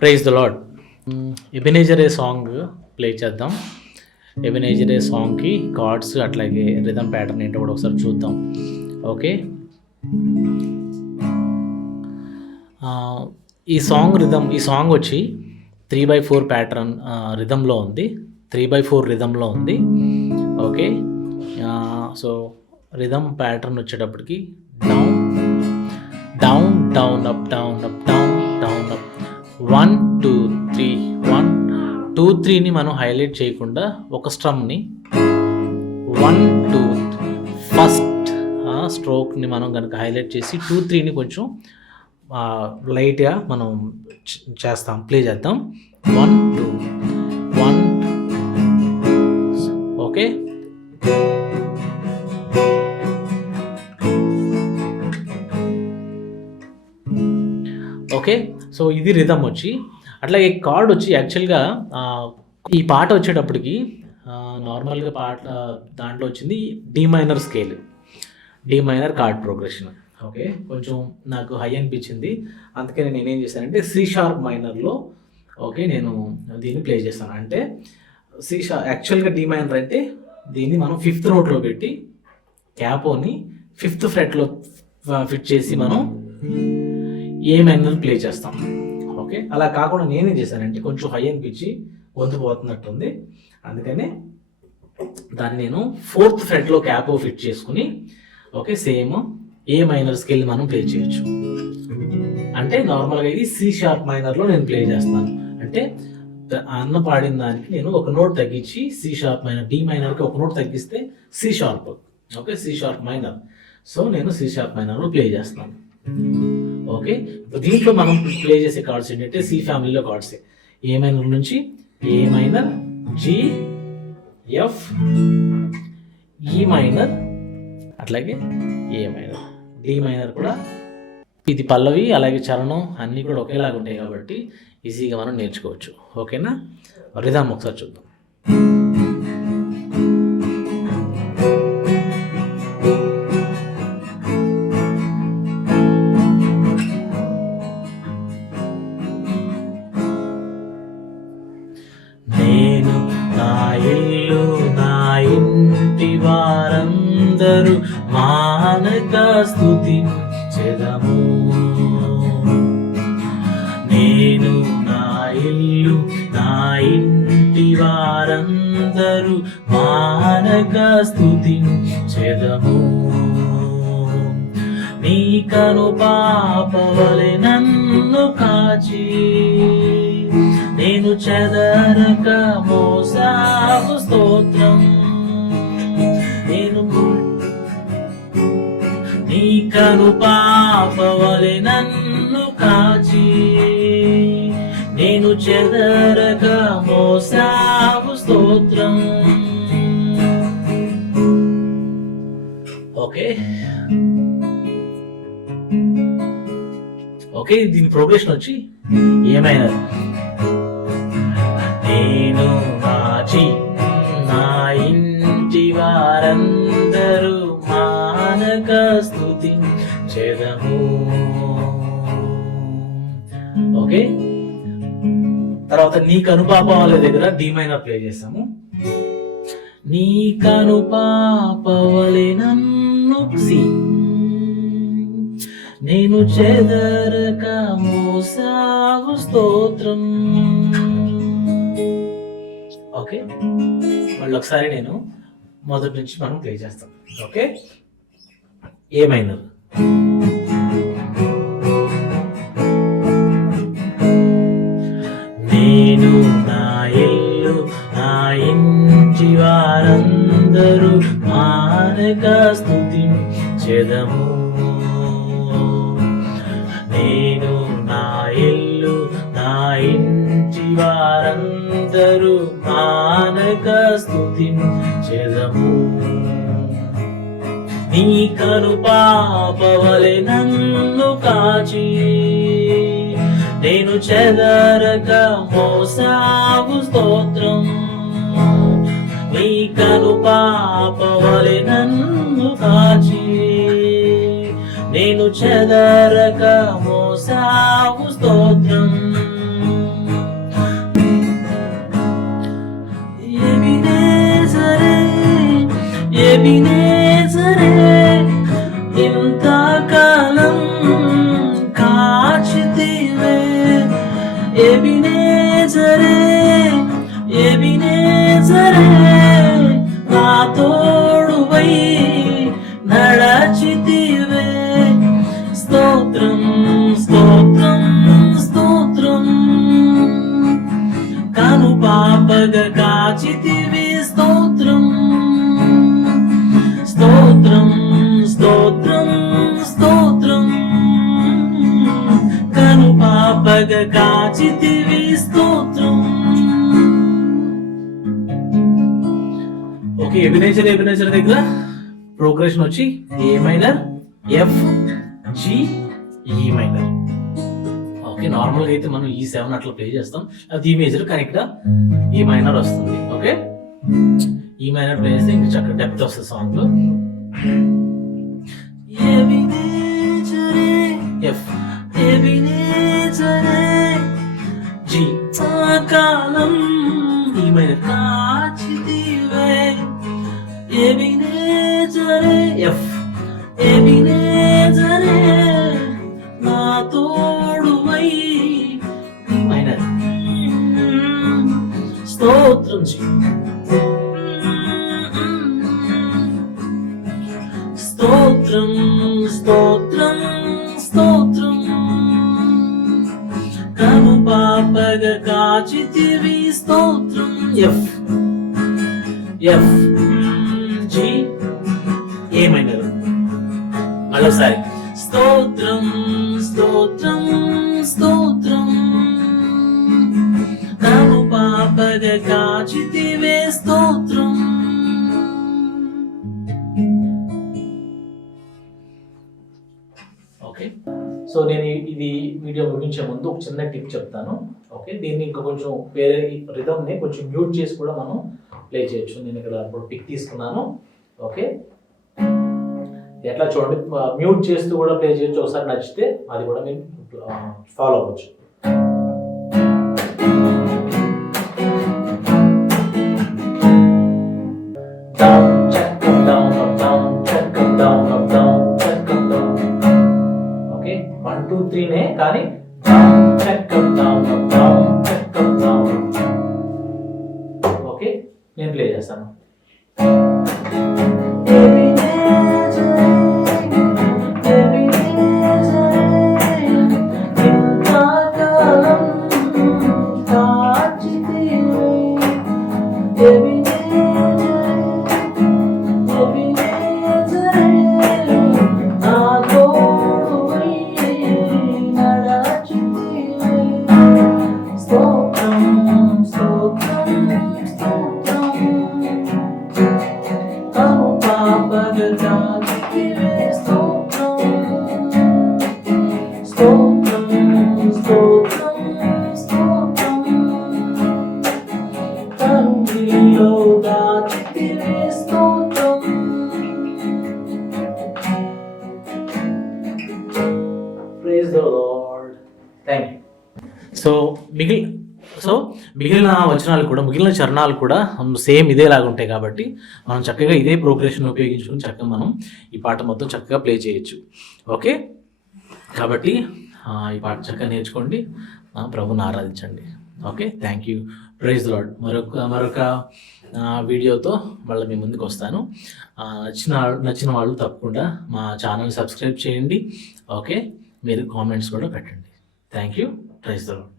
Praise the lord ఎబినేజరే song play చేద్దాం. ఎబినేజరే సాంగ్కి కార్డ్స్ అట్లాగే రిథమ్ ప్యాటర్న్ ఏంటో కూడా ఒకసారి చూద్దాం. ఓకే ఈ సాంగ్ రిథమ్ ఈ సాంగ్ వచ్చి త్రీ బై ఫోర్ ప్యాటర్న్ రిథంలో ఉంది. త్రీ బై ఫోర్ రిథంలో ఉంది. ఓకే సో రిథమ్ ప్యాటర్న్ వచ్చేటప్పటికి down down down up down up down one two three one. Two త్రీని మనం హైలైట్ చేయకుండా ఒక స్ట్రమ్ని వన్ టూ ఫస్ట్ స్ట్రోక్ని మనం కనుక హైలైట్ చేసి టూ త్రీని కొంచెం లైట్గా మనం చేస్తాం ప్లే చేద్దాం. One two okay? సో ఇది రిథమ్ వచ్చి అట్లాగే కార్డ్ వచ్చి యాక్చువల్గా ఈ పాట వచ్చేటప్పటికి నార్మల్గా పాట దాంట్లో వచ్చింది D minor scale D minor chord progression okay? కొంచెం నాకు హై అనిపించింది. అందుకే నేను ఏం చేశానంటే సి షార్ప్ మైనర్లో ఓకే నేను దీన్ని ప్లే చేస్తాను. అంటే సి షార్ యాక్చువల్గా డి మైనర్ అంటే దీన్ని మనం ఫిఫ్త్ నోట్లో పెట్టి క్యాపోని ఫిఫ్త్ ఫ్రెట్లో ఫిట్ చేసి మనం ఏ మైనర్ ప్లే చేస్తాం. ఓకే అలా కాకుండా నేనేం చేశానంటే కొంచెం హై అనిపించి గొంతు పోతున్నట్టుంది. అందుకనే దాన్ని నేను ఫోర్త్ ఫ్రెట్లో క్యాప్ ఫిట్ చేసుకుని okay same A minor scale మనం ప్లే చేయొచ్చు. అంటే నార్మల్గా ఇది సి షార్ప్ మైనర్లో నేను ప్లే చేస్తాను అంటే అన్న పాడిన దానికి నేను ఒక నోట్ తగ్గించి సి షార్ప్ మైనర్ డి మైనర్కి ఒక నోట్ తగ్గిస్తే C sharp okay C sharp minor so నేను సి షార్ప్ మైనర్లో ప్లే చేస్తాను ఓకే? ఇప్పుడు దీంట్లో మనం ప్లే చేసే కార్డ్స్ ఏంటంటే సి ఫ్యామిలీలో కార్డ్స్ ఏ. మైనర్ నుంచి? A minor G F E minor అట్లాగే ఏ మైనర్ డి మైనర్ కూడా ఇది పల్లవి అలాగే చరణం అన్నీ కూడా ఒకేలాగా ఉంటాయి కాబట్టి ఈజీగా మనం నేర్చుకోవచ్చు. ఓకేనా? రిధమ్ ఒకసారి చూద్దాం. వారందరూ మానక స్థుతించెదము నేను నా ఇల్లు నా ఇంటి వారందరూ మానక స్థుతించెదము నీ కను పాపవలె నన్ను కాచి నేను చెదరక మోసావు స్తోత్రం. నేను కను పాపవలి నన్ను కాచి నేను చెదరక మోసావు స్తోత్రం. ఓకే. ఓకే దీని ప్రోగ్రెషన్ వచ్చి ఏమైనా? నేను నాచి తర్వాత నీ కనుపాపాల దగ్గర డి మైనర్ ప్లే చేస్తాము నీ కనుపాపవలే నన్ను సి. నేను చెదరక మోసావు స్తోత్రం. ఓకే? మళ్ళీ ఒకసారి నేను మొదటి నుంచి మనం ప్లే చేస్తాం. ఓకే? ఏమైనా వారందరూ మానక స్థుతి చెదము. నేను నా ఇల్లు నా ఇంటి వారందరూ మానక స్థుతి చెదము. నీ కను పాపవలె నన్ను కాచి నేను చెదరక మోసాగు స్తోత్రం. నీ కృపాపవలి నన్ను కాచి నేను చెదరక మోసావు స్తోత్రం. ఏమినే సరే ఏమినే కాచితివి స్తోత్రం స్తోత్రం స్తోత్రం స్తోత్రం కను పాపగ కాచితివి స్తోత్రం ఓకే ఎబినేచర్ ఎబినేచర్ దగ్గర ప్రోగ్రెషన్ వచ్చి A minor F G E minor okay నార్మల్గా అయితే మనం ఈ సెవెన్ అట్లా ప్లే చేస్తాం. అది ఈ మేజర్ కరెక్ట్గా ఈ మైనర్ వస్తుంది ఓకే? ఈ మైనర్ ప్లే చేస్తే ఇంకా చక్కగా డెప్త్ వస్తుంది సాంగ్లో. ఎఫ్ జి కాలం ఈ మైనర్ కాచితివే ఎబినేజరే ఎఫ్ ఎబినేజరే స్తోత్రం జీ స్తోత్రం స్తోత్రం స్తోత్రం. కను పాపగ కాచితివి స్తోత్రం. F. F. G. A minor మళ్ళొకసారి స్తోత్రం స్తోత్రం స్తోత్రం. కాచితివే స్తోత్రం ఓకే సో నేను ఇది వీడియో ముగించే ముందు ఒక చిన్న టిప్ చెప్తాను. ఓకే దీన్ని ఇంకా కొంచెం వేరే రిధమ్ని కొంచెం మ్యూట్ చేసి కూడా మనం ప్లే చేయొచ్చు. నేను ఇక్కడ ఇప్పుడు పిక్ తీసుకున్నాను. ఓకే ఎట్లా చూడండి మ్యూట్ చేస్తూ కూడా ప్లే చేయొచ్చు. ఒకసారి నచ్చితే అది కూడా మీరు ఫాలో అవ్వచ్చు. నేను ప్లే చేస్తాను. స్తోత్రం స్తోత్రం స్తోత్రం తండ్రిలో దాచితివే స్తోత్రం praise the lord thank you so మిగిలిన వచనాలు కూడా మిగిలిన చరణాలు కూడా సేమ్ ఇదేలాగా ఉంటాయి కాబట్టి మనం చక్కగా ఇదే ప్రోగ్రెషన్ ఉపయోగించుకుని చక్కగా మనం ఈ పాట మొత్తం చక్కగా ప్లే చేయొచ్చు. ఓకే? కాబట్టి ఈ పాట చక్కగా నేర్చుకోండి. ప్రభుని ఆరాధించండి. Okay? Thank you praise lord మరొక మరొక వీడియోతో మళ్ళీ మీ ముందుకు వస్తాను. నచ్చిన నచ్చిన వాళ్ళు తప్పకుండా మా ఛానల్ సబ్స్క్రైబ్ చేయండి. ఓకే? మీరు కామెంట్స్ కూడా పెట్టండి. Thank you praise lord